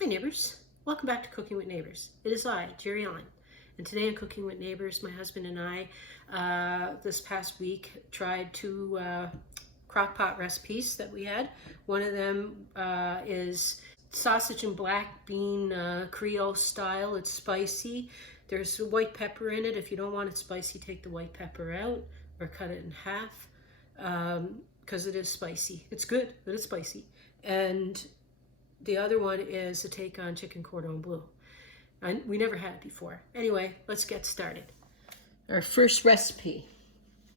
Hi neighbors, welcome back to Cooking with Neighbors. It is I, Jerry Ellen, and today on Cooking with Neighbors, my husband and I, this past week, tried two crockpot recipes that we had. One of them is sausage and black bean Creole style. It's spicy. There's white pepper in it. If you don't want it spicy, take the white pepper out or cut it in half because it is spicy. It's good, but it's spicy. And the other one is a take on chicken cordon bleu. We never had it before. Anyway, let's get started. Our first recipe,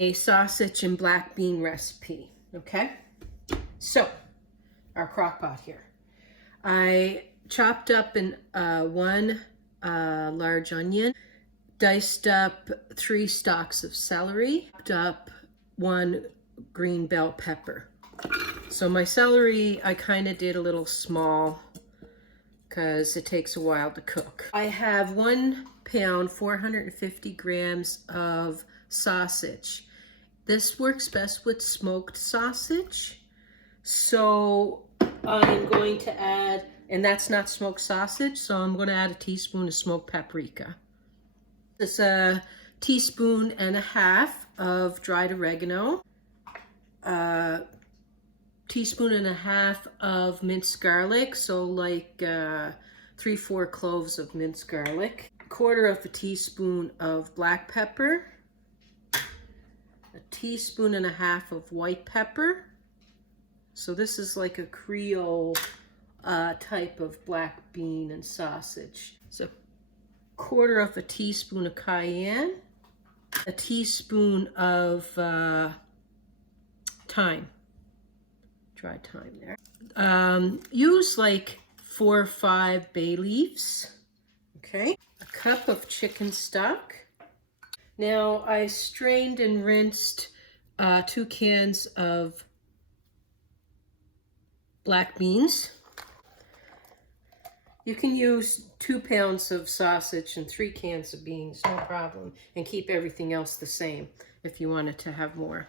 a sausage and black bean recipe, okay? So, our crock pot here. I chopped up one large onion, diced up 3 stalks of celery, chopped up 1 green bell pepper. So my celery, I kind of did a little small because it takes a while to cook. I have 1 pound, 450 grams of sausage. This works best with smoked sausage. So I'm going to add, and that's not smoked sausage, so I'm going to add a teaspoon of smoked paprika. It's a teaspoon and a half of dried oregano. Teaspoon and a half of minced garlic, so like 3-4 cloves of minced garlic, 1/4 of a teaspoon of black pepper, a teaspoon and a half of white pepper. So this is like a Creole type of black bean and sausage. So 1/4 of a teaspoon of cayenne, a teaspoon of thyme. Dried thyme there. Use like 4 or 5 bay leaves. Okay. A cup of chicken stock. Now I strained and rinsed 2 cans of black beans. You can use 2 pounds of sausage and 3 cans of beans, no problem, and keep everything else the same if you wanted to have more.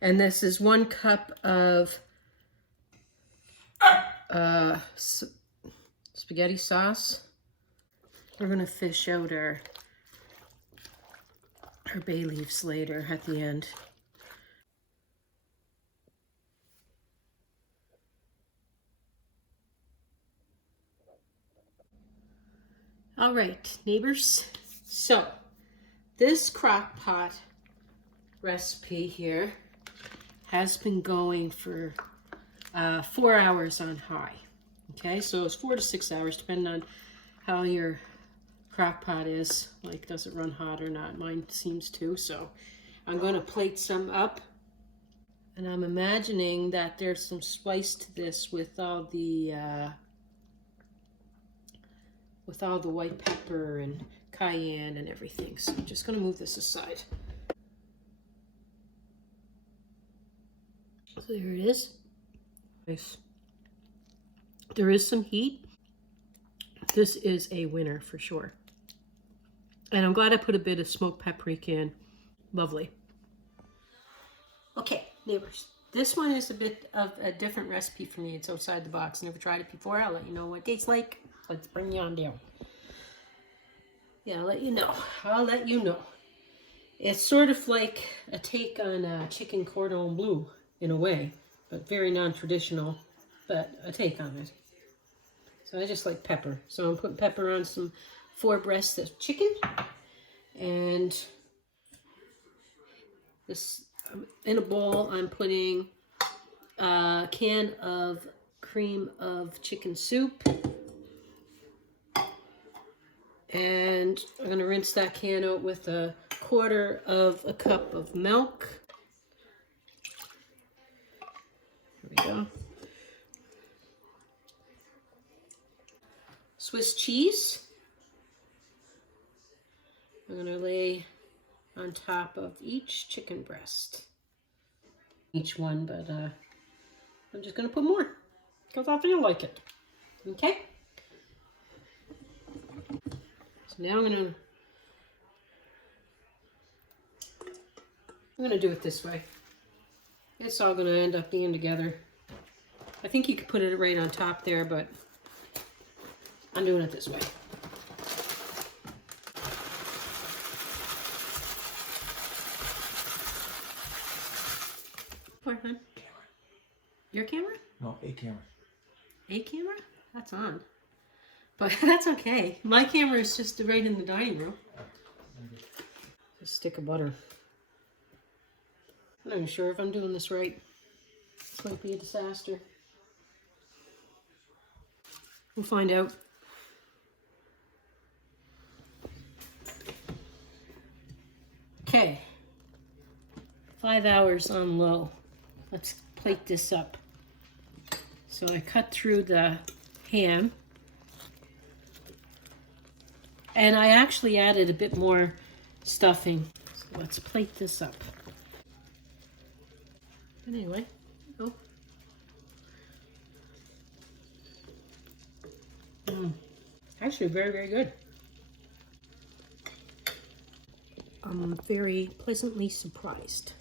And this is 1 cup of spaghetti sauce. We're gonna fish out our bay leaves later at the end. All right, neighbors. So this crock pot recipe here has been going for 4 hours on high. Okay, so it's 4 to 6 hours, depending on how your crock pot is. Like, does it run hot or not? Mine seems to. So I'm going to plate some up, and I'm imagining that there's some spice to this with all the white pepper and cayenne and everything. So I'm just going to move this aside. So there it is. Nice. There is some heat. This is a winner for sure. And I'm glad I put a bit of smoked paprika in. Lovely. Okay, neighbors. This one is a bit of a different recipe for me. It's outside the box. Never tried it before. I'll let you know what it tastes like. Let's bring you on down. Yeah, I'll let you know. I'll let you know. It's sort of like a take on chicken cordon bleu in a way, but very non-traditional, but a take on it. So I just like pepper. So I'm putting pepper on some 4 breasts of chicken. And this, in a bowl, I'm putting a can of cream of chicken soup. And I'm going to rinse that can out with 1/4 of a cup of milk. There we go. Swiss cheese. I'm going to lay on top of each chicken breast. Each one, but I'm just going to put more because I feel like it. Okay? So now I'm going to do it this way. It's all going to end up being together. I think you could put it right on top there, but I'm doing it this way. Where, hon? Your camera? No, a camera. A camera? That's on. But that's okay. My camera is just right in the dining room. Just a stick of butter. I'm not even sure if I'm doing this right. This might be a disaster. We'll find out. Okay. 5 hours on low. Let's plate this up. So I cut through the ham. And I actually added a bit more stuffing. So let's plate this up. Anyway, there you go. Actually, very, very good. I'm very pleasantly surprised.